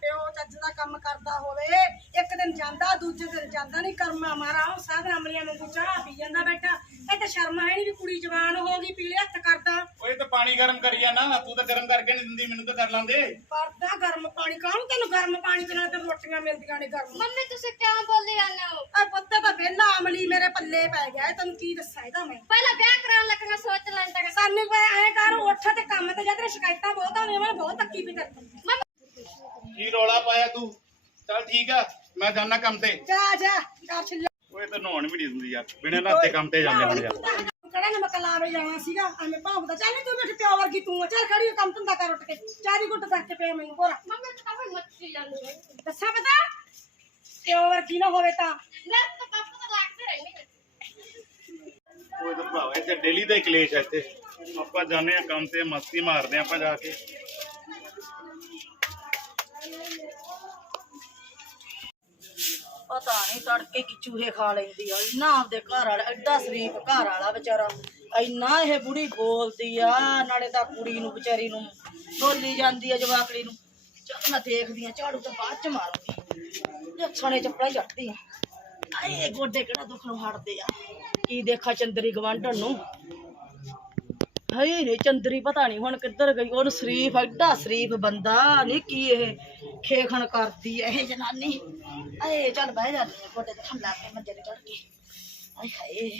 ਪਿਓ ਚੱਜ ਦਾ ਕੰਮ ਕਰਦਾ ਹੋਵੇ ਇੱਕ ਦਿਨ ਜਾਂਦਾ ਦੂਜੇ ਦਿਨ ਜਾਂਦਾ ਨਹੀਂ ਕਰਮਾ ਮਾਰਾ ਉਹ ਸਾਧਨ ਅਮਲੀਆਂ ਨੂੰ ਚਾਹ ਪੀ ਜਾਂਦਾ ਬੈਠਾ। ਇਹ ਤਾਂ ਸ਼ਰਮ ਹੈ ਨਹੀਂ ਵੀ ਕੁੜੀ ਜਵਾਨ ਹੋ ਗਈ ਪੀਲੇ ਹੱਥ ਕਰਦਾ। ਓਏ ਤਾਂ ਪਾਣੀ ਗਰਮ ਕਰੀ ਜਾਣਾ ਤੂੰ ਤਾਂ ਗਰਮ ਕਰਕੇ ਨਹੀਂ ਦਿੰਦੀ ਮੈਨੂੰ ਤਾਂ ਕਰ ਲਾਂਦੇ। ਕਰਦਾ ਗਰਮ ਪਾਣੀ ਕਾਹਨੂੰ ਤੈਨੂੰ ਗਰਮ ਪਾਣੀ ਦੇ ਨਾਲ ਤੇ ਰੋਟੀਆਂ ਮਿਲਦੀਆਂ ਨੇ ਗਰਮ? ਮੰਮੀ ਤੁਸੀਂ ਕਿਉਂ ਬੋਲੀ ਜਾਂਦੇ ਹੋ? ਆ ਪੁੱਤੇ ਤਾਂ ਵਿਹਲਾ ਅਮਲੀ ਮੇਰੇ ਪੱਲੇ ਪੈ ਗਿਆ ਇਹ ਤੈਨੂੰ ਕੀ ਦੱਸਾਂ ਇਹਦਾ ਮੈਂ? ਪਹਿਲਾਂ ਵਿਆਹ ਕਰਾਉਣ ਲੱਗਣਾ ਸੋਚ ਤੱਕ। ਸਾਨੂੰ ਕੋਈ ਐ ਕਰ ਉੱਠ ਤੇ ਕੰਮ ਤੇ ਜਾ ਤੇਰੇ ਸ਼ਿਕਾਇਤਾਂ ਬਹੁਤ ਆਉਂਦੀਆਂ ਮੈਂ ਬਹੁਤ ਤੱਕੀ ਵੀ ਕਰ ਕੀ ਰੌਲਾ ਪਾਇਆ ਤੂੰ? ਚੱਲ ਠੀਕ ਆ ਮੈਂ ਜਾਣਾ ਕੰਮ ਤੇ। ਜਾ ਜਾ ਛਿੱਲ। ਓਏ ਤਾਂ ਨਹਾਉਣ ਵੀ ਨਹੀਂ ਦਿੰਦੀ ਯਾਰ। ਬਿਨਾਂ ਨਹਾਤੇ ਕੰਮ ਤੇ ਜਾਂਦੇ ਹੁਣ ਯਾਰ ਕਿਹੜਾ ਨਾ ਮਕਲਾਵੇ ਜਾਣਾ ਸੀਗਾ? ਐਵੇਂ ਭਾਉਂਦਾ ਚੱਲ ਤੂੰ ਮੇਰੇ ਪਿਓ ਵਰਗੀ ਤੂੰ ਆ। ਚੱਲ ਖੜੀ ਹੋ, ਕੰਮ ਧੰਦਾ ਕਰ ਉੱਠ ਕੇ। ਚਾਰੀ ਗੁੱਟ ਕਰਕੇ ਪਿਆ ਮੈਨੂੰ ਭੋਰਾ। ਮੰਮੀ ਤਾਂ ਕਾਫੀ ਮੱਛੀ ਜਾਂਦੀ ਦੱਸਾਂ ਪਤਾ? ਪਿਓ ਵਰਗੀ ਨਾ ਹੋਵੇ ਤਾਂ। ਲੈ ਤਾਂ ਪਾਪਾ ਤਾਂ ਲੱਗਦੇ ਰਹਿੰਦੇ ਓਏ ਤਾਂ ਭਰਾਵਾ ਇੱਥੇ ਡੇਲੀ ਦਾ ਹੀ ਕਲੇਸ਼ ਹੈ ਇੱਥੇ। ਆਪਾਂ ਜਾਂਦੇ ਆ ਕੰਮ ਤੇ ਮਸਤੀ ਮਾਰਦੇ ਆ ਆਪਾਂ ਜਾ ਕੇ। ਪਤਾ ਨਹੀਂ ਤੜਕੇ ਕੀ ਚੂਹੇ ਖਾ ਲੈਂਦੀ ਆ, ਇੰਨਾ ਆਪਦੇ ਘਰ ਵਾਲਾ, ਐਡਾ ਸ਼ਰੀਫ ਘਰ ਵਾਲਾ ਵਿਚਾਰਾ। ਇੰਨਾ ਇਹ ਬੁੜੀ ਬੋਲਦੀ ਆ, ਨਾਲੇ ਤਾਂ ਕੁੜੀ ਨੂੰ, ਵਿਚਾਰੀ ਨੂੰ ਬੋਲੀ ਜਾਂਦੀ ਆ ਜਵਾਕੜੀ ਨੂੰ। ਚੱਲ ਮੈਂ ਦੇਖਦੀ ਆ, ਝਾੜੂ ਤਾਂ ਬਾਅਦ ਚ ਮਾਰੂੰਗੀ। ਜੱਛਣੇ ਚੱਪਲਾਂ ਜੱਟਦੀ ਆ। ਆਏ ਗੋਡੇ ਕਿਹੜਾ ਦੁੱਖਣੋਂ ਹਟਦੇ ਆ। ਕੀ ਦੇਖਾ ਚੰਦਰੀ ਗਵਾਂਢਣ ਨੂੰ? ਹਈ ਰੇ ਚੰਦਰੀ ਪਤਾ ਨਹੀਂ ਹੁਣ ਕਿੱਧਰ ਗਈ। ਉਹਨੂੰ ਸ਼ਰੀਫ, ਐਡਾ ਸ਼ਰੀਫ ਬੰਦਾ ਨਹੀਂ ਕੀ ਇਹ ਖੇਖਣ ਕਰਦੀ ਐ ਇਹ ਜਨਾਨੀ। ਆਏ, ਚੱਲ ਬਹਿ ਜਾ ਗੋਡੇ ਤੇ ਹਮਲਾ ਕੇ ਮੰਜੇ ਤੇ ਚੜ ਕੇ। ਆਏ ਹਾਏ।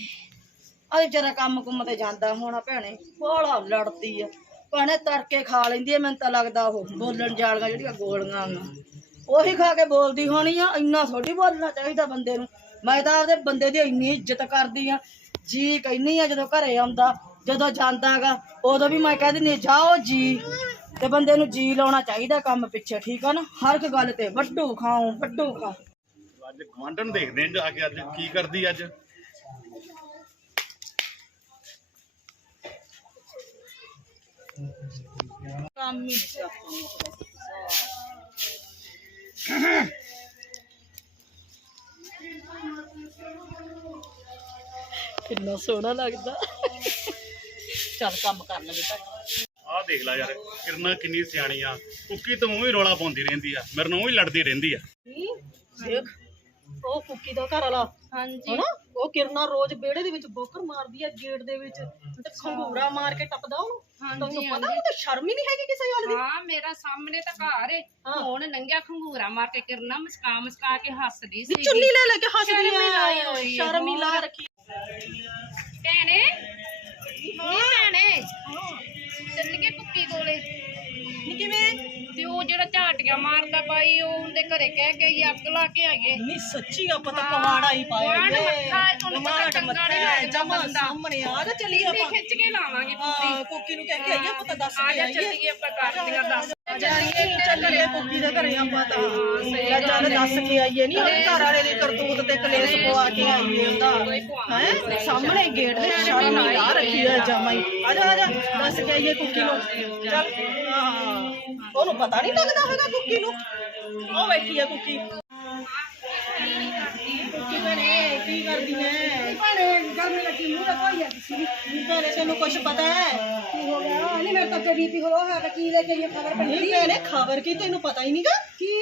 ਆਏ ਜਰਾ ਕੰਮ ਕੁੰਮ ਤੇ ਜਾਂਦਾ ਹੋਣਾ ਭੈਣੇ ਬੋਲਾ ਲੜਦੀ ਆ। ਭੈਣੇ ਤੜਕੇ ਖਾ ਲੈਂਦੀ ਐ ਮੈਨੂੰ ਤਾਂ ਲੱਗਦਾ ਉਹ ਬੋਲਣ ਜਾਲੀਆਂ ਜਿਹੜੀਆਂ ਗੋਲੀਆਂ ਆ। ਉਹੀ ਖਾ ਕੇ ਬੋਲਦੀ ਹੋਣੀ ਆ, ਇੰਨਾ ਥੋੜੀ ਬੋਲਣਾ ਚਾਹੀਦਾ ਬੰਦੇ ਨੂੰ। ਮੈਂ ਤਾਂ ਆਪਦੇ ਬੰਦੇ ਦੀ ਇੰਨੀ ਇੱਜ਼ਤ ਕਰਦੀ ਆ। ਜੀ ਕਹਿੰਨੀ ਆ ਜਦੋਂ ਘਰੇ ਆਉਂਦਾ, ਜਦੋਂ ਜਾਂਦਾਗਾ ਉਦੋਂ ਵੀ ਮੈਂ ਕਹਿ ਦਿੰਦੀ ਜਾਓ ਜੀ। ਤੇ ਬੰਦੇ ਨੂੰ ਜੀ ਲਾਉਣਾ ਚਾਹੀਦਾ ਕੰਮ ਪਿੱਛੇ, ਠੀਕ ਆ ਨਾ? ਹਰ ਇੱਕ ਗੱਲ ਤੇ ਵੱਡੂ ਖਾਓ, ਵੱਡੂ ਖਾ। ਅੱਜ ਗਵਾਂਢਣ ਦੇਖਦੇ ਆ ਜਾ ਕੇ ਅੱਜ ਕੀ ਕਰਦੀ ਅੱਜ। ਕੰਮ ਹੀ ਨਹੀਂ ਕਰਦਾ। ਕਿੰਨਾ ਸੋਹਣਾ ਲੱਗਦਾ। ਚੱਲ ਕੰਮ ਕਰ ਲਵੇ ਤਾਂ। ਆਹ ਦੇਖ ਲੈ ਯਾਰ ਕਿਰਨਾ ਕਿੰਨੀ ਸਿਆਣੀ ਆ। ਕੁੱਕੀ ਤਾਂ ਉਹੀ ਰੌਲਾ ਪਾਉਂਦੀ ਰਹਿੰਦੀ ਆ ਮੇਰੇ ਨਾਲ ਉਹੀ ਲੜਦੀ ਰਹਿੰਦੀ ਆ। ਦੇਖ। ਉਹ ਕੁੱਕੀ ਦਾ ਘਰ ਵਾਲਾ। ਹਾਂਜੀ। ਹਨਾ? ਉਹ ਕਿਰਨਾ ਰੋਜ਼ ਵਿਹੜੇ ਦੇ ਵਿੱਚ ਬੋਕਰ ਮਾਰਦੀ ਆ ਗੇਟ ਦੇ ਵਿੱਚ। ਤੇ ਖੰਗੂਰਾ ਮਾਰ ਕੇ ਟੱਪਦਾ ਉਹਨੂੰ। ਹਾਂਜੀ, ਤੁਹਾਨੂੰ ਪਤਾ ਉਹ ਤਾਂ ਸ਼ਰਮ ਹੀ ਨਹੀਂ ਹੈਗੀ ਕਿਸੇ ਗੱਲ ਦੀ? ਹਾਂ ਮੇਰਾ ਸਾਹਮਣੇ ਤਾਂ ਘਰ ਏ। ਹਾਂ। ਹੁਣ ਨੰਗਿਆ ਖੰਗੂਰਾ ਮਾਰ ਕੇ ਕਿਰਨਾ ਮੁਸਕਾ ਮੁਸਕਾ ਕੇ ਹੱਸਦੀ ਸੀ ਚੁੰਨੀ ਲੈ ਲੈ ਕੇ ਹੱਸਦੀ ਸ਼ਰਮ ਹੀ ਲਾਈ ਆ ਹੋਈ ਆ, ਸ਼ਰਮ ਹੀ ਲਾ। ਰੱਖੀ। ਭੈਣੇ। ਨੀ ਭੈਣੇ। ਚੱਲੀਏ ਕੁੱਕੀ ਕੋਲੇ। ਜਿਹੜਾ ਝਾਟੀਆਂ ਮਾਰਦਾ ਬਾਈ ਉਹ ਉਹਦੇ ਘਰੇ ਕਹਿ ਕੇ ਆਈ ਅੱਗ ਲਾ ਕੇ ਆਈਏ ਨਹੀਂ ਸੱਚੀ ਆਪਾਂ ਤਾਂ ਪਵਾੜਾ ਹੀ ਪਾਇਆ ਪਵਾੜ। ਮੱਥਾ ਹੈ, ਤੁਹਾਨੂੰ ਪਤਾ ਚੰਗਾ ਨਹੀਂ ਹੈ, ਲੱਗਦਾ ਜਮਾਂ ਬੰਦਾ। ਸਾਹਮਣੇ ਆ ਜਾ ਕੁੱਤੀ ਆਪਾਂ। ਖਿੱਚ ਕੇ ਲਾਵਾਂਗੇ ਹਾਂ ਕੁੱਤੀ ਕੋਕੀ ਨੂੰ ਕਹਿ ਕੇ ਆਈਏ ਪਤਾ ਦੱਸ ਆ ਕੇ ਜਾ ਆਈਏ। ਚੱਲੀਏ ਆਪਾਂ ਕਰਦੀਆਂ ਦੱਸ ਚੱਲੀਏ ਚੱਲੀਏ ਕੋਕੀ ਦੇ ਘਰੇ ਆਪਾਂ ਤਾਂ। ਜਾਂ ਚੱਲ ਦੱਸ ਕੇ ਆਈਏ ਨਹੀਂ ਉਹਦੇ ਘਰ ਵਾਲੇ ਦੀ ਕਰਤੂਤ ਤੇ ਕਲੇਸ਼ ਪਵਾ ਕੇ ਆਈਏ ਉਹਦਾ ਹੈ। ਸਾਹਮਣੇ ਗੇਟ ਦੇ ਸ਼ਰਮ ਹੀ ਲਾ ਰੱਖੀ ਹੈ ਜਮਾਂ ਹੀ ਆ। ਜਾ ਆ ਜਾ ਦੱਸ ਕੇ ਆਈਏ ਕੁੱਕੀ ਨੂੰ। ਚੱਲ। ਹਾਂ। ਉਹਨੂੰ ਪਤਾ ਨਹੀਂ ਲੱਗਦਾ ਹੈਗਾ ਕੁੱਕੀ ਨੂੰ। ਉਹ ਬੈਠੀ ਹੈ ਕੁੱਕੀ। ਕੁੱਕੀ ਭੈਣੇ ਕੀ ਕਰਦੀ ਹੈ ਭਾਣੇ ਗਰਮੀ ਲੱਗੀ ਮੂੰਹ ਤੇ ਕੋਈ ਆ ਸੀ ਭੈਣੇ ਤੈਨੂੰ ਕੁਝ ਪਤਾ ਹੈ। ਕੀ ਹੋ ਗਿਆ? ਨਹੀਂ ਮੇਰੇ ਤਾਂ ਅੱਗੇ ਬੀਪੀ ਹੋ ਰਿਹਾ ਹੈ ਕੀ ਲੈ ਕੇ ਇਹ ਖਬਰ ਪਈ ਨਹੀਂ ਭੈਣੇ ਖਬਰ ਕੀ ਤੈਨੂੰ ਪਤਾ ਹੀ ਨਹੀਂਗਾ? ਕੀ?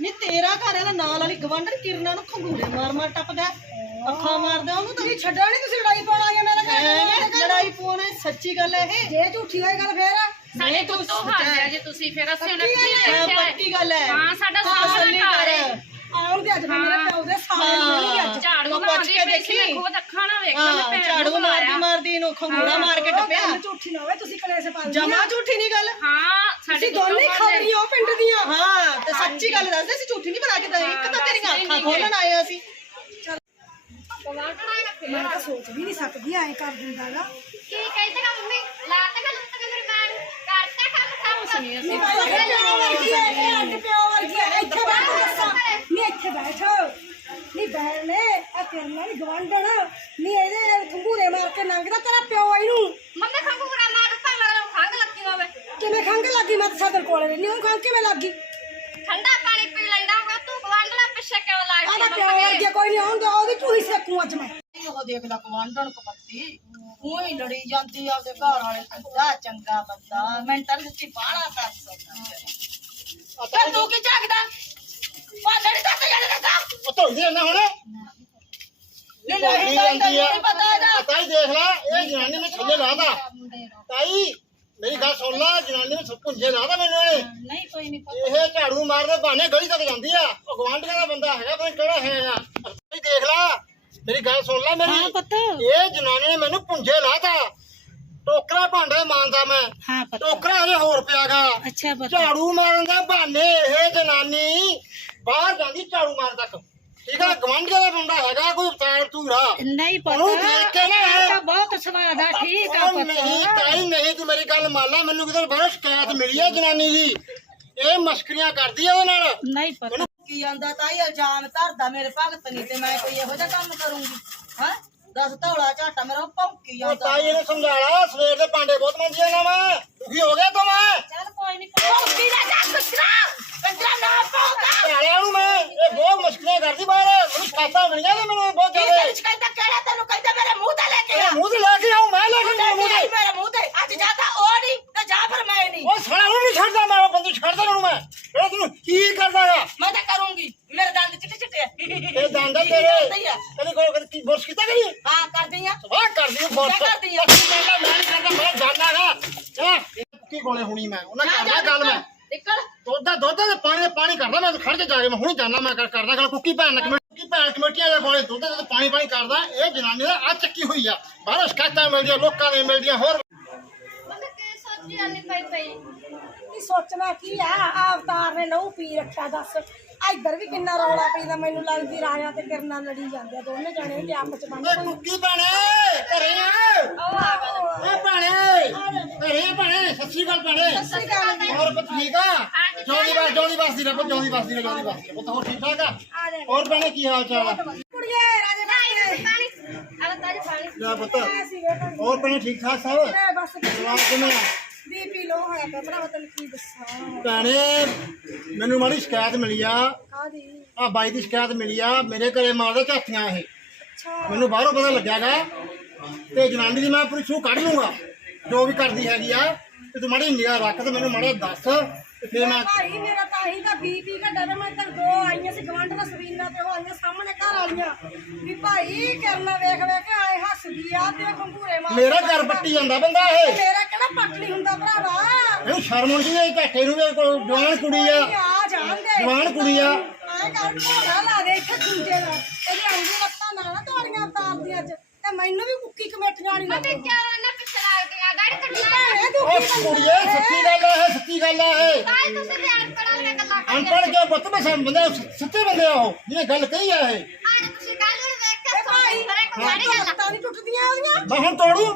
ਨਹੀਂ ਤੇਰਾ ਘਰ ਵਾਲਾ ਨਾਲ ਵਾਲੀ ਗਵਾਂਢਣ ਕਿਰਨਾਂ ਨੂੰ ਖੰਗੂਰੇ ਮਾਰ ਮਾਰ ਟੱਪਦਾ ਅੱਖਾਂ ਮਾਰਦਾ ਉਹਨੂੰ ਤਾਂ। ਤੁਸੀਂ ਛੱਡਿਆ ਨਹੀਂ ਤੁਸੀਂ ਲੜਾਈ ਪਾਉਣ ਆ ਗਏ ਮੇਰੇ ਐਵੇਂ ਘਰ? ਲੜਾਈ ਪਾਉਣਾ ਸੱਚੀ ਗੱਲ ਹੈ ਇਹ। ਜੇ ਝੂਠੀ ਹੋਈ ਗੱਲ ਫੇਰ? ਸਾਡੇ ਕੁੱਤੋਂ ਹਾਰਿਆ ਜੇ ਤੁਸੀਂ ਫਿਰ ਅਸੀਂ ਉਹਨਾਂ ਕੀ ਹਾਂ, ਦੇਖਿਆ ਹੈ? ਪੱਕੀ ਗੱਲ ਹੈ। ਹਾਂ ਸਾਡਾ ਹਾਂ, ਸਾਹਮਣੇ ਘਰ ਕਰ ਹੈ। ਆਉਣ ਦੇ ਅੱਜ ਮੈਂ ਮੇਰੇ ਪਿਓ ਦੇ ਸਾਹਮਣੇ ਨਹੀਂ ਅੱਜ ਝਾੜੂ ਤੂੰ ਪੁੱਛ ਮਾਰਦੀ ਕੇ ਪਈ ਸੀ ਮੈਂ ਦੇਖੀ। ਖੁਦ ਅੱਖਾਂ ਨਾਲ ਵੇਖਾਂ ਮੈਂ ਹਾਂ ਭੈਣ ਝਾੜੂ ਨੂੰ ਮਾਰਦੀ ਮਾਰਿਆ। ਮਾਰਦੀ ਨੂੰ ਖੰਗੂਰਾ ਮਾਰ ਕੇ ਟੱਪਿਆ ਗੱਲ ਝੂਠੀ ਨਾ ਹੋਵੇ ਤੁਸੀਂ ਕਲੇਸ਼ ਪਾ ਲਿਆ ਜਮਾ ਝੂਠੀ ਨਹੀਂ ਗੱਲ। ਹਾਂ ਸਾਡੇ ਤੁਸੀਂ ਦੋਨੇ ਕੁੱਤੋਂ ਹਾਰਿਆ। ਖਬਰੀ ਹੋ ਪਿੰਡ ਦੀਆਂ। ਹਾਂ। ਤੇ ਸੱਚੀ ਗੱਲ ਦੱਸਦੇ ਸੀ ਝੂਠੀ ਨਹੀਂ ਬਣਾ ਕੇ ਤਾਂ ਇੱਕ ਤਾਂ ਤੇਰੀਆਂ ਅੱਖਾਂ ਖੋਲਣ ਆਏ ਅਸੀਂ। ਮੈਂ ਤਾਂ ਸੋਚ ਵੀ ਨਹੀਂ ਸਕਦੀ ਐਂ ਕਰ ਦਿੰਦਾਗਾ ਕੀ ਕਹਿੰਦੇ ਗਾ ਮੰਮੀ? ਲਾਤਾ ਗੱਲ ਤੱਕ ਮੇਰੀ ਮਾਂ ਨੂੰ ਕਰਤਾ ਕੰਮ ਕੰਮ। ਸੁਣੀ ਨਹੀਂ ਪਿਓ ਵਰਗੀ ਹੈ ਇਹ ਅੱਡ ਪਿਓ ਵਰਗੀ ਹੈ ਇੱਥੇ ਬੈਠ ਕੇ ਦੱਸਾਂ ਨਹੀਂ ਇੱਥੇ ਬੈਠ। ਨਹੀਂ ਬੈਠ ਨੇ ਆ ਤੇਰੇ ਨਾਲ ਗਵਾਂਢਣ ਨਹੀਂ ਇਹਦੇ ਖੰਗੂਰੇ ਮਾਰ ਕੇ ਲੰਘਦਾ ਤੇਰਾ ਪਿਓ ਇਹਨੂੰ। ਮੰਮੀ ਖੰਗੂਰਾ ਮਾਰ ਤਾਂ ਮੇਰੇ ਖੰਗ ਲੱਗੀ ਹੋਵੇ। ਕਿਵੇਂ ਖੰਗ ਲੱਗੀ? ਮੈਂ ਤਾਂ ਸਾਦਰ ਕੋਲੇ ਰਹਿੰਦੀ ਹਾਂ ਖੰਗ ਕਿਵੇਂ ਲੱਗੀ? ਠੰਡਾ ਪਾਣੀ ਪੀ ਲੈਂਦਾ ਹੋਗਾ ਤੂੰ ਗਵਾਂਢਲਾ ਪਿੱਛੇ ਕਿਉਂ ਆਦਾ ਲੱਗਦੀ ਪਿਓ ਵਰਗੀ ਕੋਈ ਨਹੀਂ ਆਉਂਦਾ ਉਹਦੀ ਚੂਹੀ ਸੇਕੂ ਅੱਜ ਮੈਂ। ਉਹ ਦੇਖ ਲੈ ਕਵਾਂਡਣ ਕਪੱਤੀ ਉਹੀ ਲੜੀ ਜਾਂਦੀ ਆ ਉਹਦੇ ਘਰ ਵਾਲੇ ਕਿੰਦਾ ਚੰਗਾ ਬੰਦਾ ਮੈਂ ਤਾਂ ਸੱਚੀ ਬਾਹਲਾ ਕਰ ਸਕਦਾ ਤੂੰ ਕੀ ਝਾਕਦਾ ਭਾਂਡੇ ਨਹੀਂ ਧੋਤੇ ਜਾਂਦੇ ਦੱਸਾ। ਉਹ ਧੋਈ ਦੇ ਨਾ ਹੁਣ। ਨਹੀਂ ਨਹੀਂ ਤਾਂ ਤੈਨੂੰ ਪਤਾ ਇਹਦਾ। ਤਾਈ ਦੇਖ ਲੈ ਇਹ ਜਨਾਨੀ ਨੇ ਥੱਲੇ ਲਾਦਾ ਤਾਈ ਮੇਰੀ ਗੱਲ ਸੁਣ ਲੈ ਜਨਾਨੀ ਨੇ ਪੁੰਜੇ ਲਾਦਾ ਮੈਨੂੰ ਇਹਨੇ ਨਹੀਂ ਕੋਈ ਨਹੀਂ ਇਹ ਝਾੜੂ ਮਾਰਦੇ ਬਹਾਨੇ ਗਲੀ ਤੱਕ ਜਾਂਦੀ ਆ। ਉਹ ਗਵਾਂਢੀਆਂ ਦਾ ਬੰਦਾ ਹੈਗਾ ਪਤਾ ਨੀ ਕਿਹੜਾ ਹੈਗਾ ਤਾਈ ਦੇਖ ਲੈ ਮੇਰੀ ਗੱਲ ਸੁਣ ਲੈ ਮੇਰੀ। ਪੁੱਤ। ਇਹ ਜਨਾਨੀ ਨੇ ਮੈਨੂੰ ਪੁੰਜੇ ਲਾਤਾ ਟੋਕਰਾ ਭਾਂਡੇ ਮਾਂਦਾ ਮੈਂ। ਹਾਂ ਟੋਕਰਾ ਹਜੇ ਹੋਰ ਪਿਆਗਾ ਅੱਛਾ ਝਾੜੂ ਮਾਰਨ ਦੇ ਬਹਾਨੇ ਇਹ ਜਨਾਨੀ ਬਾਹਰ ਜਾਂਦੀ ਝਾੜੂ ਮਾਰਨ ਤੱਕ। ਠੀਕ ਆ ਗਵਾਂਢੀਆਂ ਦਾ ਬੰਦਾ ਹੈਗਾ ਕੋਈ ਪੈਰ ਧੂਰਾ ਨਹੀਂ ਉਹਨੂੰ ਦੇਖ ਕੇ ਨਾ ਇਹ ਤਾਂ ਬਹੁਤ ਸਵਾਦ ਆ ਠੀਕ ਆ ਉਹ ਨਹੀਂ ਤਾਈ ਨਹੀਂ ਤੂੰ ਮੇਰੀ ਗੱਲ ਮੰਨ ਲੈ ਮੈਨੂੰ ਕਿਤੇ ਬਾਹਰੋਂ ਸ਼ਿਕਾਇਤ ਮਿਲੀ ਆ ਜਨਾਨੀ ਦੀ। ਇਹ ਮਸਕਰੀਆਂ ਕਰਦੀ ਆ ਉਹਦੇ ਨਾਲ। ਨਹੀਂ ਪਤਾ। ਕੀ ਆਂਦਾ ਤਾਈ ਇਲਜ਼ਾਮ ਧਰਦਾ ਮੇਰੇ ਭਗਤ ਨਹੀਂ ਤੇ ਮੈਂ ਕੋਈ ਇਹੋ ਜਿਹਾ ਕੰਮ ਕਰੂੰਗੀ ਹਾਂ? ਦੱਸ ਧੌਲਾ ਝਾਟਾ ਮੇਰਾ ਭੌਂਕੀ ਉਹ ਜਾਂਦਾ। ਤਾਈ ਇਹਨੂੰ ਸਮਝਾ ਲਾ ਸਵੇਰ ਦੇ ਭਾਂਡੇ ਬਹੁਤ ਮੰਦੀਆਂ ਨਾ ਮੈਂ। ਦੁਖੀ ਹੋ ਗਿਆ ਤੂੰ ਮੈਂ। ਚੱਲ ਕੋਈ ਨਹੀਂ ਭੌਂਕੀ ਦਾ ਜਾ ਕੁਛਰਾ। ਕੰਜਰਾ ਨਾ ਭੌਂਕਾ। ਧਿਆਲਿਆਂ ਨੂੰ ਮੈਂ ਇਹ ਬਹੁਤ ਮੁਸ਼ਕਲਾਂ ਕਰਦੀ ਬਾਹਰ। ਮੈਨੂੰ ਸ਼ਿਕਾਇਤਾਂ ਮਿਲੀਆਂ ਨੇ ਮੈਨੂੰ ਬਹੁਤ ਕੀ ਜ਼ਿਆਦਾ ਤੈਨੂੰ ਸ਼ਿਕਾਇਤ ਕਿਹੜਾ ਤੈਨੂੰ ਕਹਿੰਦਾ ਮੇਰੇ ਮੂੰਹ ਤੇ ਲੈ ਕੇ ਆ ਇਹ ਮੂੰਹ ਤੇ ਲੈ ਕੇ ਆਉਂ ਮੈਂ ਲੈ ਕੇ ਲੈ ਆਊਂ ਮੂੰਹ ਕੇ ਆਈ ਤੇ ਮੇਰੇ ਮੂੰਹ ਤੇ ਅੱਜ ਜਾਂ ਤਾਂ ਉਹ ਨਹੀਂ ਤੇ ਜਾਂ ਫਿਰ ਮੈਂ ਨਹੀਂ ਉਹ ਸਾਲਾ ਉਹਨੂੰ ਨਹੀਂ ਛੱਡਦਾ ਮੈਂ ਉਹ ਬੰਦੇ ਛੱਡਦਾ ਉਹਨੂੰ ਮੈਂ ਇਹ ਤੈਨੂੰ ਕੀ ਕਰਦਾਗਾ ਮੈਂ ਤਾਂ ਕਰੂੰਗੀ ਮੇਰੇ ਦੰਦ ਚਿੱਟੇ ਚਿੱਟੇ ਇਹ ਦੰਦਾ ਤੇਰੇ ਸਹੀ ਆ ਕਦੀ ਕੋਲ ਕਦੀ ਕੀ ਬੁਰਸ਼ ਕੀਤਾ ਕਦੀ ਹਾਂ ਕਰਦੀ ਆ ਵਾਹ ਕਰਦੀ ਉਹ ਬੁਰਸ਼ ਕਿਆ ਕਰਦੀ ਆ? ਤੂੰ ਕਹਿੰਦਾ ਮੈਂ ਨਹੀਂ ਕਰਦਾ ਮੈਂ ਜਾਣਾਗਾ ਹਾਂ ਕੀ ਕੋਲੇ ਹੁਣੀ ਮੈਂ ਉਹਨਾਂ ਕਰਨਾ ਗੱਲ ਮੈਂ ਨਿਕਲ ਦੁੱਧ ਤੇ ਪਾਣੀ ਦਾ ਪਾਣੀ ਕਰਦਾ ਮੈਂ ਖੜ ਕੇ ਜਾ ਕੇ ਮੈਂ ਹੁਣੀ ਜਾਣਾ ਮੈਂ ਕਰ- ਕਰਦਾ ਗੱਲ ਕੁੱਕੀ ਭੈਣ ਨਾਲ ਕਮੇਟੀ ਕੁੱਕੀ ਭੈਣ ਕਮੇਟੀਆਂ ਦੇ ਕੋਲੇ ਦੁੱਧ ਤੇ ਪਾਣੀ ਪਾਣੀ ਕਰਦਾ ਇਹ ਜਨਾਨੀ ਦਾ ਆ ਚੱਕੀ ਹੋਈ ਆ। ਬਾਹਰੋਂ ਸ਼ਿਕਾਇਤਾਂ ਮਿਲਦੀਆਂ ਲੋਕਾਂ ਦੇ ਮਿਲਦੀਆਂ ਹੋਰ ਕੀ ਸੋਚੀ ਜਾਂਦੀ ਪਈ ਪਈ ਕੀ ਸੋਚਣਾ ਕੀ ਆ? ਆ ਅਵਤਾਰ ਨੇ ਲਹੂ ਪੀ ਰੱਖਿਆ ਦੱਸ। ਇੱਧਰ ਵੀ ਕਿੰਨਾ ਰੌਲਾ ਪੈਂਦਾ ਮੈਨੂੰ ਲੱਗਦੀ ਰਾਜਾ ਤੇ ਕਿਰਨਾ ਲੜੀ ਜਾਂਦੇ ਆ ਦੋਨੇ ਜਣੇ ਕਿ ਆਪਸ ਚ ਬਣ ਓਏ ਕੁੱਕੀ ਭੈਣੇ ਘਰੇ ਆ। ਓ ਭੈਣੇ ਘਰੇ ਆ ਭੈਣੇ ਸਤਿ ਸ਼੍ਰੀ ਅਕਾਲ ਭੈਣੇ। ਸਹੀ ਗੱਲ ਨੀ। ਹੋਰ ਪੁੱਤ ਠੀਕ ਆ? ਜੋਦੀ ਬਸ ਜੋਦੀ ਬਸ ਦੀ ਰੱਬ ਜੋਦੀ ਬਸ ਦੀ ਰੱਬ, ਜੋਦੀ ਬਸ ਪੁੱਤ ਹੋਰ ਠੀਕ ਠਾਕ ਆ? ਜਾ। ਹੋਰ ਭੈਣੇ ਕੀ ਹਾਲ ਚਾਲ ਆ? ਕੁੜੀਏ ਰਾਜੇ ਬਾਈ ਪਾਣੀ। ਆਲਾ ਤਾਜ ਪਾਣੀ। ਲੈ ਪੁੱਤ। ਹੋਰ ਭੈਣੇ ਠੀਕ ਠਾਕ ਸਭ? ਮੈਂ ਬਸ ਜਵਾਬ ਕਿਵੇਂ ਆ? ਬੀਪੀ ਲੋ ਹੋਇਆ ਪਿਆ ਭਰਾਵਾ ਤੈਨੂੰ ਕੀ ਦੱਸਾਂ। ਭੈਣੇ ਮੈਨੂੰ ਮਾੜੀ ਸ਼ਿਕਾਇਤ ਮਿਲੀ ਆ। ਕਾਦੀ ਆ ਬਾਈ ਦੀ ਸ਼ਿਕਾਇਤ ਮਿਲੀ ਆ ਮੇਰੇ ਘਰੇ ਮਾਰਦੇ ਝਾਤੀਆਂ ਇਹ। ਅੱਛਾ। ਮੈਨੂੰ ਬਾਹਰੋਂ ਪਤਾ ਲੱਗਿਆਗਾ ਤੇ ਜਨਾਨੀ ਦੀ ਮੈਂ ਪੂਰੀ ਛੂ ਕੱਢ ਲੂੰਗਾ ਜੋ ਵੀ ਕਰਦੀ ਹੈਗੀ ਆ। ਤੇ ਤੂੰ ਮਾੜੀ ਨਿਗਾਹ ਰੱਖ ਤੇ ਮੈਨੂੰ ਮਾੜਾ ਦੱਸ। ਤੇ ਮੈਂ ਭਾਈ ਮੇਰਾ ਤਾਂ ਹੀ ਤਾਂ ਬੀਪੀ ਘਟਾ ਤੇ ਮੈਂ ਤਾਂ ਦੋ ਆਈਆਂ ਸੀ ਗਵੰਡ ਦਾ ਸਵੀਨਾ ਤੇ ਉਹ ਆਈਆਂ ਸਾਹਮਣੇ ਘਰ ਵਾਲੀਆਂ ਵੀ ਭਾਈ ਕਰਨਾ ਵੇਖ ਵੇਖ ਕੇ ਆਏ ਹੱਸਦੀ ਆ ਤੇ ਕੰਗੂਰੇ ਮਾਰ ਮੇਰਾ ਘਰ ਪੱਟੀ ਜਾਂਦਾ ਬੰਦਾ ਇਹ। ਮੇਰਾ ਕਿਹੜਾ ਪਟਲੀ ਹੁੰਦਾ ਭਰਾਵਾ? ਇਹਨੂੰ ਸ਼ਰਮ ਆਉਂਦੀ ਹੈ ਝਾਟੇ ਨੂੰ ਵੀ ਕੋਈ ਜਵਾਨ ਕੁੜੀ ਆ। ਆ ਜਾਣਦੇ। ਜਵਾਨ ਕੁੜੀ ਆ। ਆਏ ਕਰ ਲਾ ਦੇ ਇੱਥੇ ਦੂਜੇ ਦਾ। ਉਹਦੀ ਆਉਂਦੀ ਲੱਤਾਂ ਨਾਲ ਨਾ ਤੋੜੀਆਂ ਤਾਰਦੀਆਂ ਚ। ਤੇ ਮੈਨੂੰ ਵੀ ਕੁੱਕੀ ਕਮੇਟੀਆਂ ਨਹੀਂ ਮੰਮੀ ਲੱਗਦੀ। ਕਿਉਂ ਨਾ ਪਿੱਛੇ ਲੱਗਦੀਆਂ ਗਾੜੀ ਕੱਢਣਾ ਭੈਣੇ ਤੂੰ ਉਹ ਕੀ ਕੁੜੀਏ ਸੱਚੀ ਗੱਲ ਆ ਇਹ ਸੱਚੀ ਗੱਲ ਆ ਇਹ ਤਾਈ ਤੁਸੀਂ ਵੀ ਅਨਪੜ੍ਹਾਂ ਦੀਆਂ ਗੱਲਾਂ ਕਰਦੇ ਅਨਪੜ੍ਹ ਕੇ ਪੁੱਤ ਮੈਂ ਸਭ ਬੰਦੇ ਸੱਚੇ ਬੰਦੇ ਆ ਉਹ ਜਿਹਨੇ ਗੱਲ ਕਹੀ ਆ ਇਹ ਅੱਜ ਤੁਸੀਂ ਕੱਲ ਨੂੰ ਵੇਖ ਕੇ ਇਹ ਭਾਈ ਸਾਰੇ ਕੋ ਗਾੜੀ ਤੂੰ ਗੱਲ ਲੱਤਾਂ ਨਹੀਂ ਟੁੱਟਦੀਆਂ ਉਹਦੀਆਂ ਮੈਂ ਹੁਣ ਤੋੜੂ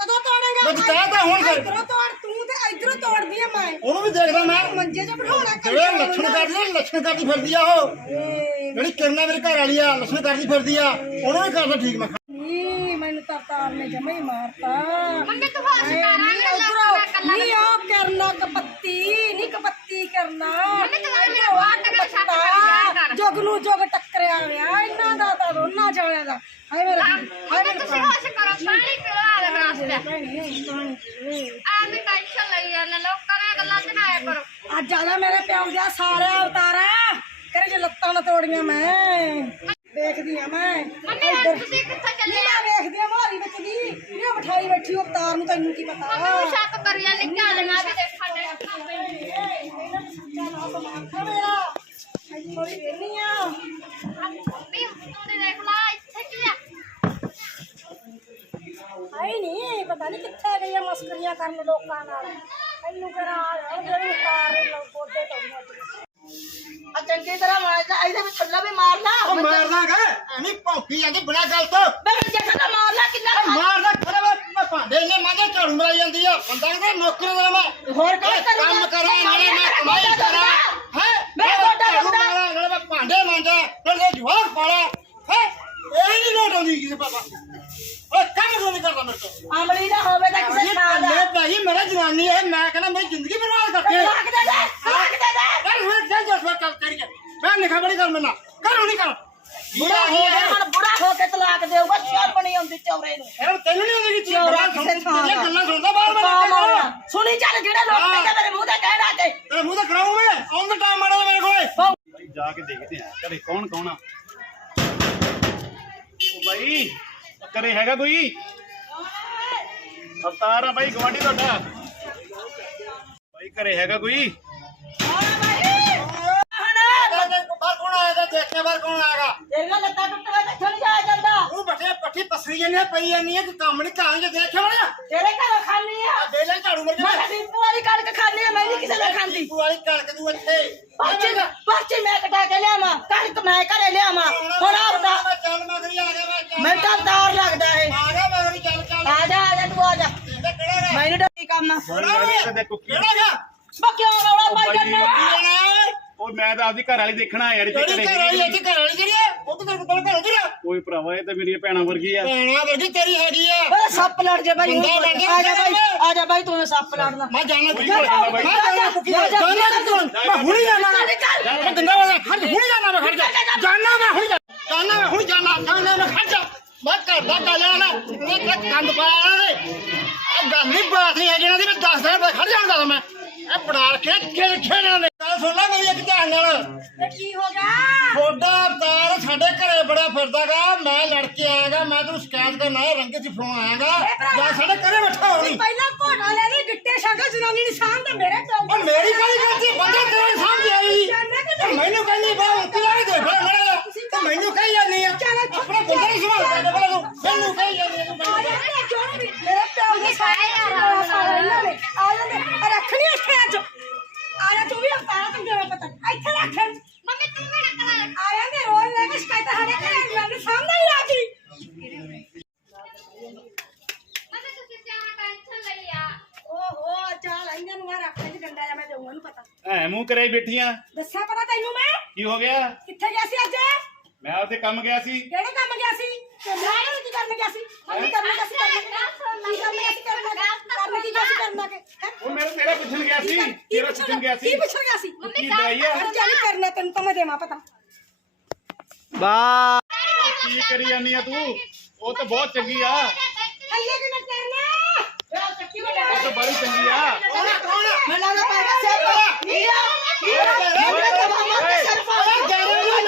ਕਦੋਂ ਤੋੜੇਗਾ ਮੈਂ ਕਹਿ ਤਾ ਹੁਣ ਫਿਰ। ਇਧਰੋਂ ਤੋੜ ਤੂੰ ਤੇ ਇਧਰੋਂ ਤੋੜਦੀ ਆ ਮੈਂ ਉਹਨੂੰ ਵੀ ਦੇਖਦਾ ਮੈਂ ਮੰਜੇ 'ਚ ਬਿਠਾਉਣਾ ਜਿਹੜੇ ਲੱਛਣ ਕਰਦੀ ਆ ਲੱਛਣ ਕਰਦੀ ਫਿਰਦੀ ਆ ਉਹ ਜਿਹੜੀ ਕਿਰਨਾ ਮੇਰੇ ਘਰ ਵਾਲੀ ਆ ਲੱਛਣ ਕਰਦੀ ਫਿਰਦੀ ਆ ਉਹਨੂੰ ਵੀ ਕਰਦਾ ਠੀਕ ਮੈਂ ਨੀ ਮੈਨੂੰ ਤਾਂ ਤਾਰ ਨੇ ਜਮੇ ਹੀ ਮਾਰਤਾ ਮੰਮੀ ਤੂੰ ਹੋਸ਼ ਕਰ ਆ ਨਾ ਲੋਕਾਂ ਨਾਲ ਨੀ ਉਹ ਕਰਨਾ ਕਪੱਤੀ ਨੀ ਕਪੱਤੀ ਕਰਨਾ ਮੰਮੀ ਤੂੰ ਮੇਰਾ ਬਾਤ ਤੇ ਗੱਲ ਛੱਡ ਕਰ ਕਰ ਜੁਗ ਨੂੰ ਜੁਗ ਟੱਕਰਿਆ ਵਿਆ ਇਹਨਾਂ ਦਾ ਤਾਂ ਦੋਨਾਂ ਜਾਣਿਆਂ ਦਾ ਹਾਏ ਮੇਰਾ ਮੰਮੀ ਤੁਸੀਂ ਹੋਸ਼ ਕਰੋ ਪਾਣੀ ਪੀਓ ਆ ਗਲਾਸ ਤੇ ਭੈਣੇ ਪਾਣੀ ਪੀਵੇ। ਐਵੇਂ ਟੈਨਸ਼ਨ ਲਈ ਜਾਂਦੇ ਲੋਕਾਂ ਦੀਆਂ ਗੱਲਾਂ ਤੇ ਨਾ ਆਇਆ ਕਰੋ ਅੱਜ ਆਦਾ ਮੇਰੇ ਪਿਓ ਨਾ ਨੀ ਦੀ ਇਹ ਬਿਠਾਈ ਬੈਠੀ ਉਹ ਅਵਤਾਰ ਨੂੰ ਤੈਨੂੰ ਕੀ ਪਤਾ? ਮੰਮੀ ਨੂੰ ਸ਼ੱਕ ਕਰੀ ਜਾਂਦੇ ਅੱਜ ਮੈਂ ਵੀ ਦੇਖਾਂ ਦੇ ਮੰਮੀ ਤੂੰ ਦੇਖ ਲਾ ਇੱਥੇ ਕੀ ਆ? ਆਈ ਨਹੀਂ ਪਤਾ ਨਹੀਂ ਕਿੱਥੇ ਗਈ ਆ ਮਸਕਰੀਆਂ ਕਰਨ ਲੋਕਾਂ ਨਾਲ। ਤੈਨੂੰ ਕਰਾ ਜਿਹੜੀ ਕਾਰ ਲੋ ਕੋਡੇ ਤੋੜੀਆਂ ਆ ਚੰਗੀ ਤਰ੍ਹਾਂ ਮਾਰ ਲੈ ਇਹਦੇ ਵਿੱਚ ਥੱਲੇ ਵੀ ਮਾਰ ਲਾ। ਉਹ ਮਾਰਦਾਗਾ ਐਵੇਂ ਭੌਂਕੀ ਜਾਂਦੀ ਬਿਨਾਂ ਗੱਲ ਤੋਂ। ਮੈਂ ਜੱਗਾ ਦਾ ਮਾਰ ਲਾ ਕਿੰਨਾ ਮਾਰ- ਮਾਰਦਾ ਖੜਾ ਵਾ ਮੈਂ ਭਾਂਡੇ ਨੇ ਮਾਂਜੇ ਝਾੜੂ ਮਰਾਈ ਜਾਂਦੀ ਆ। ਬੰਦਾ ਕਹਿੰਦਾ ਨੌਕਰ ਦਾ ਮੈਂ। ਹੋਰ ਇਹ ਕਰੂੰਗਾ। ਕੰਮ ਕਰਾਂ ਨਾਲੇ ਮੈਂ ਕਮਾਈ ਕਰਾਂ। ਹੈ? ਮੈਂ ਲਾਉਂਦਾ। ਮਾਰਾਂ, ਨਾਲੇ ਮੈਂ ਭਾਂਡੇ ਮਾਂਜਾ ਨਾਲੇ ਜਵਾਬ ਪਾਲਾ। ਹੈ? ਇਹ ਨਹੀਂ ਲੋਟ ਆਉਂਦੀ ਕਿਸੇ ਪਾਪਾ ਓਏ ਕੰਮ ਕਿਉਂ ਨਹੀਂ ਕਰਦਾ ਮੇਰੇ ਤੋਂ? ਅਮਲੀ ਨਾ ਹੋਵੇ ਤਾਂ ਕਿਸੇ ਇਹ ਥਾਂ ਦਾ। ਪੱਲੇ ਭਾਈ ਮੇਰਾ ਜਨਾਨੀ ਹੈ ਮੈਂ ਕਹਿੰਦਾ ਮੇਰੀ ਜ਼ਿੰਦਗੀ ਬਰਬਾਦ ਕਰਕੇ ਤਲਾਕ ਦੇ ਦੇ ਤਲਾਕ ਦੇ ਦੇ। ਕਰ ਹੁਣ ਜਾ ਸਵਾ ਕਰ ਕਰੀਏ ਮੈਂ ਲਿਖਾ ਬੜੀ ਕਰ ਮੈਨਾਂ ਕਰ ਹੁਣੀ ਕਰ ਬੁੜਾ ਹੋ? ਗਿਆ ਹੁਣ ਬੁੜਾ ਹੋ ਕੇ ਤਲਾਕ ਦੇਊਗਾ ਸ਼ਰਮ ਨਹੀਂ ਆਉਂਦੀ ਚੌਰੇ ਨੂੰ। ਇਹ ਤੈਨੂੰ ਨਹੀਂ ਆਉਂਦੀ ਕਿ ਚੌਰਾ ਕਿਸੇ ਥਾਂ ਇਹ ਦਾ। ਗੱਲਾਂ ਸੁਣਦਾ ਬਾਹਰ ਪਾ ਮੈਂ ਮਾਰਿਆ। ਸੁਣੀ ਚੱਲ ਜਿਹੜੇ ਲੋਕ ਹਾਂ। ਕਹਿੰਦੇ ਮੇਰੇ ਮੂੰਹ ਤੇ ਕਹਿਣਾ ਤੇ। ਤੇਰੇ ਮੂੰਹ ਤੇ ਕਰਾਉਂ ਮੈਂ ਆਉਂ ਦਾ ਟਾਈਮ ਮਾੜਾ ਮੇਰੇ ਕੋਲੇ। ਬਾਈ ਜਾ ਕੇ ਦੇਖਦੇ ਆ। ਘਰੇ ਕੌਣ ਕੌਣ ਆ? ਉਹ ਬਾਈ ਘਰੇ ਹੈਗਾ ਕੋਈ? ਅਵਤਾਰ ਆ ਬਾਈ ਗਵਾਂਢੀ ਤੁਹਾਡਾ। ਬਾਈ ਘਰੇ ਹੈਗਾ ਕੋਈ? ਦੇਖਿਆ ਬਾਹਰ ਕੌਣ ਆਏਗਾ ਤੇਰੀਆਂ ਲੱਤਾਂ ਟੁੱਟੀਆਂ ਤੇ ਇੱਥੋਂ ਨਹੀਂ ਜਾਇਆ ਜਾਂਦਾ? ਉਹ ਬੱਠੇ ਪੱਠੀ ਪਸਰੀ ਜਾਂਦੀ ਆ ਪਈ ਜਾਂਦੀ ਆ ਕਿ ਕੰਮ ਨਹੀਂ ਕਾਂ ਜੇ ਦੇਖਿਆ ਵੜਿਆ ਤੇਰੇ ਘਰੋਂ ਖਾਣੀ ਆ। ਦੇ ਲੈ ਝਾੜੂ ਮਰ ਮੈਂ ਜਾ ਡਿੰਪੂ ਵਾਲੀ ਕਣਕ ਖਾਣੀ ਆ ਮੈਂ ਨਹੀਂ ਕਿਸੇ ਦਾ ਖਾਂਦੀ। ਤੂੰ ਵਾਲੀ ਕਣਕ ਤੂੰ ਇੱਥੇ। ਪਰਚੀ ਪਰਚੀ ਮੈਂ ਕਟਾ ਕੇ ਲਿਆਵਾਂ ਕਣਕ ਮੈਂ ਘਰੇ ਲਿਆਵਾਂ। ਹੁਣ ਆਪਦਾ ਚੱਲ ਮਗਰੀ ਆ ਗਿਆ ਮੈਂ ਚੱਲ। ਮੈਂ ਤਾਂ ਦਾਰ ਲੱਗਦਾ ਏ ਆ ਗਿਆ ਮਗਰੀ ਚੱਲ ਚੱਲ। ਆ ਜਾ ਆ ਜਾ ਤੂੰ ਆ ਜਾ। ਇਹਦਾ ਕਿਹੜਾ ਗਾ? ਮੈਨੂੰ ਡੱਡੀ ਕੰਮ। ਆ ਕਿਹੜਾ ਗਾ? ਤੇ ਕਿਉਂ ਰੌਲਾ ਪਾਈ ਜਾਂਦਾ ਕੀ ਲੈਣਾ? ਉਹ ਮੈਂ ਤਾਂ ਆਪਦੀ ਘਰ ਵਾਲੀ ਦੇਖਣਾ ਯਾਰ ਇੱਥੇ ਕਿਹੜੀ ਘਰੇ ਵਾਲੀ ਇੱਥੇ ਘਰ ਵਾਲੀ ਜਿਹੜੀ ਆ? ਉਹ ਤਾਂ ਤੇਰੇ ਕੋਲ ਘਰ ਹੁੰਦੀ ਆ। ਕੋਈ ਭਰਾਵਾ ਇਹ ਤਾਂ ਮੇਰੀਆਂ ਭੈਣਾਂ ਵਰਗੀ ਆ। ਭੈਣਾ ਵਰਗੀ ਤੇਰੀ ਹੈਗੀ ਆ। ਓਏ ਸੱਪ ਲੜ ਜਾ ਬਾਈ ਬੰਦਾ ਲੜ ਜਾ, ਆ ਜਾ ਬਾਈ ਆ ਜਾ ਬਾਈ ਤੂੰ ਸੱਪ ਲੜਨਾ। ਮੈਂ ਜਾਣਾ। ਮੈਂ ਜਾਣਾ ਕੁੱਕੀ ਜਾ, ਜਾ, ਜਾਣਾ ਤੂੰ। ਮੈਂ ਹੁਣੀ ਜਾਣਾ। ਮੈਂ ਗੰਦਾ ਵਾਲਾ ਖੜ ਹੁਣੀ ਜਾਣਾ ਮੈਂ ਖੜ ਜਾ। ਜਾਣਾ ਮੈਂ ਹੁਣੀ ਜਾਣਾ। ਮੈਂ ਹੁਣੀ ਜਾਣਾ ਜਾਣਾ ਮੈਂ ਖੜ ਜਾ। ਮੈਂ ਘਰ ਦਾ ਗੱਲ ਨਾ ਇਹ ਗੰਦ ਪਾਇਆ ਨੇ ਇਹ ਗੱਲ ਨਹੀਂ ਬਾਤ ਨਹੀਂ ਹੈ ਜਿਹਨਾਂ ਦੀ ਮੈਂ ਦੱਸ ਦਿਆਂ ਖੜ ਜਾਂਦਾ ਮੈਂ। ਇਹ ਪੜਾਲ ਕੇ ਖੇਡ ਖੇਡਣ ਨੇ ਗੱਲ ਸੁਣ ਲੈ ਮੇਰੀ ਇੱਕ ਧਿਆਨ ਨਾਲ। ਤੇ ਕੀ ਹੋ ਗਿਆ? ਥੋੜਾ ਅਵਤਾਰ ਸਾਡੇ ਘਰੇ ਬੜਾ ਫਿਰਦਾਗਾ। ਮੈਂ ਲੜ ਕੇ ਆਇਆਗਾ ਮੈਂ ਤੈਨੂੰ ਸ਼ਿਕਾਇਤ ਕਰਨ ਆਇਆ ਰੰਗੇ ਚ ਫੋਨ ਆਇਆਗਾ। ਜਾਂ ਸਾਡੇ ਘਰੇ ਬੈਠਾ ਹੋਣੀ ਪਹਿਲਾਂ ਘੋੜਾ ਲੈ ਲਈ ਗਿੱਟੇ ਸ਼ਾਂਗਾ ਜਨਾਨੀ ਨਿਸ਼ਾਨ ਤੇ ਮੇਰੇ ਤੇ ਉਹ ਮੇਰੀ ਕਾਹਦੀ ਗਲਤੀ? ਬੰਦਾ ਤੇਰੇ ਸਾਹਮਣੇ ਆਈ। ਮੈਨੂੰ ਕਹਿੰਦੀ ਬਾ ਉੱਤੇ ਲੈ ਮੜਾ ਤੇ ਮੈਨੂੰ ਕਹੀ ਜਾਂਦੀ ਆ। ਆਪਣਾ ਬੰਦਾ ਨਹੀਂ ਸੰਭਾਲ ਸਕਦੇ ਬੜਾ ਤੂੰ। ਮੈਨੂੰ ਕਹੀ ਜਾਂਦੀ ਆ ਤੂੰ ਵੀ ਮੇਰੇ ਪਿਓ ਦੇ ਸਾਰੇ ਆ ਸਾਰੇ ਇਹਨਾਂ ਨੇ ਆ ਜਾਂਦੇ। ਆ ਰੱਖਣੀ ਇੱਥੇ ਅੱਜ। ਆ ਜਾ ਤੂੰ ਵੀ ਅਵਤਾਰਾ ਤੈਨੂੰ ਕਿਵੇਂ ਪਤਾ। ਇੱਥੇ ਰੱਖ। ਮੰਮੀ ਤੂੰ ਮੇਰਾ ਕਰਾ ਆ ਜਾਂਦੇ ਰੋਜ਼ ਲੈ ਕੇ ਸ਼ਿਕਾਇਤ ਸਾਡੇ ਘਰੇ ਮੈਨੂੰ ਸਾਹਮਣੇ ਹੀ ਰਾਜੀ ਮੰਮੀ ਤੁਸੀਂ ਚਾਹ ਟੈਨਸ਼ਨ ਲਈ ਆ। ਓਹੋ ਚਾਲ ਆਈਆਂ ਨੂੰ ਆ ਰੱਖ ਲੈ ਡੰਡਾ ਜਾਂ ਮੈਂ ਦੇਊਂਗਾ ਨੂੰ ਪਤਾ। ਐ ਮੂੰਹ ਕਰਾਈ ਬੈਠੀਆਂ ਦੱਸਿਆ ਪਤਾ ਤੈਨੂੰ ਮੈਂ? ਕੀ ਹੋ ਗਿਆ? ਤੇ ਕੰਮ ਗਿਆ ਸੀ। ਕਿਹੜੇ ਕੰਮ ਗਿਆ ਸੀ? ਤੇ ਮੈਂ ਇਹਨੂੰ ਕੀ ਕਰਨ ਗਿਆ ਸੀ? ਕਰਨ ਗਿਆ ਸੀ? ਕਰਨ ਗਿਆ ਸੀ? ਕਰਨ ਕੀ ਗਿਆ ਸੀ? ਕਰਨ ਕੇ ਉਹ ਮੈਨੂੰ ਤੇਰਾ ਪੁੱਛਣ ਗਿਆ ਸੀ। ਤੇਰਾ ਪੁੱਛਣ ਗਿਆ ਸੀ। ਕੀ ਪੁੱਛਣ ਗਿਆ ਸੀ? ਮੰਮੀ ਕੀ ਜਾਈ ਕਰਨਾ ਤੈਨੂੰ ਤਾਂ ਮੈਂ ਦੇਵਾਂ ਪਤਾ। ਬਾ। ਕੀ ਕਰੀ ਜਾਨੀ ਆ ਤੂੰ? ਉਹ ਤਾਂ ਬਹੁਤ ਚੰਗੀ ਆ। ਅੱਲੇ ਕਿ ਮੈਂ ਕਰਨਾ ਉਹ ਤਾਂ ਬੜੀ ਚੰਗੀ ਆ। ਮੈਂ ਲਾਣਾ ਪਾਇਆ ਸਿਰ ਪਰ ਨੀਰਾ ਮੈਂ ਤਾਂ ਮਾਮਾ ਸਿਰ ਪਰ ਜਾ ਰਹੀ ਹਾਂ